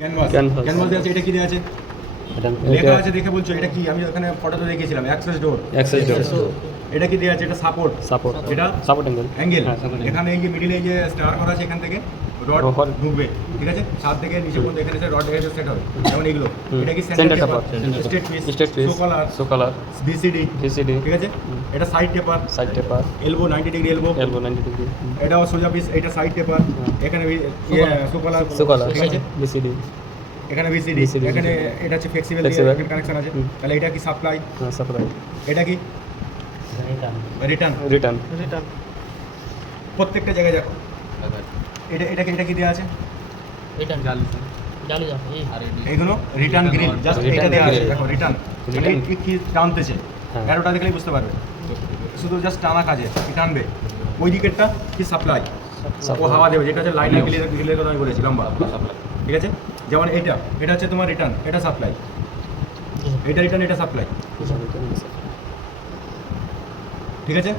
Canvas canvas দেওয়া আছে। এটা কি দেওয়া আছে? লেখা আছে দেখে বলছো এটা কি? আমি ওখানে ফটোতে দেখিয়েছিলাম অ্যাক্সেস ডোর। এটা কি দেওয়া আছে? এটা সাপোর্ট। এটা সাপোর্ট অ্যাঙ্গেল। এখানে এই যে মিডিলে এই যে স্টার করা আছে, এখান থেকে রড ঢুকবে, ঠিক আছে? ছাদ থেকে নিচে পর্যন্ত এখানে রড এসে সেট হবে, যেমন এগুলো। এটা কি centre taper, straight piece, so colour VCD, ঠিক আছে? এটা side taper, elbow 90 degree elbow 90 degree. এটাও সোজা পিস। এটা সাইড টেপার, এখানে সো কালার, ঠিক আছে? বিসিডি, এখানে ভিসিডি, এখানে এটা হচ্ছে ফ্লেক্সিবল কানেকশন আছে। তাহলে এটা কি সাপ্লাই? এটা কি রিটার্ন। প্রত্যেকটা জায়গায় দেখো এটা কি দেওয়া আছে? এগুলো রিটার্ন গ্রিল, জাস্ট এটা দেওয়া আছে। দেখো রিটার্ন কি টানতেছে, অ্যারোটা দেখলেই বুঝতে পারবে। শুধু জাস্ট টানা কাজে কি টানবে। ওই দিকেরটা কি সাপ্লাই, ও হাওয়া দেবে, যেটা হচ্ছে লাইনার গ্রিলের কথা আমি বলেছি, লম্বা, ঠিক আছে? যেমন এটা হচ্ছে তোমার রিটার্ন, এটা সাপ্লাই, এটা রিটার্ন, এটা সাপ্লাই, ঠিক আছে?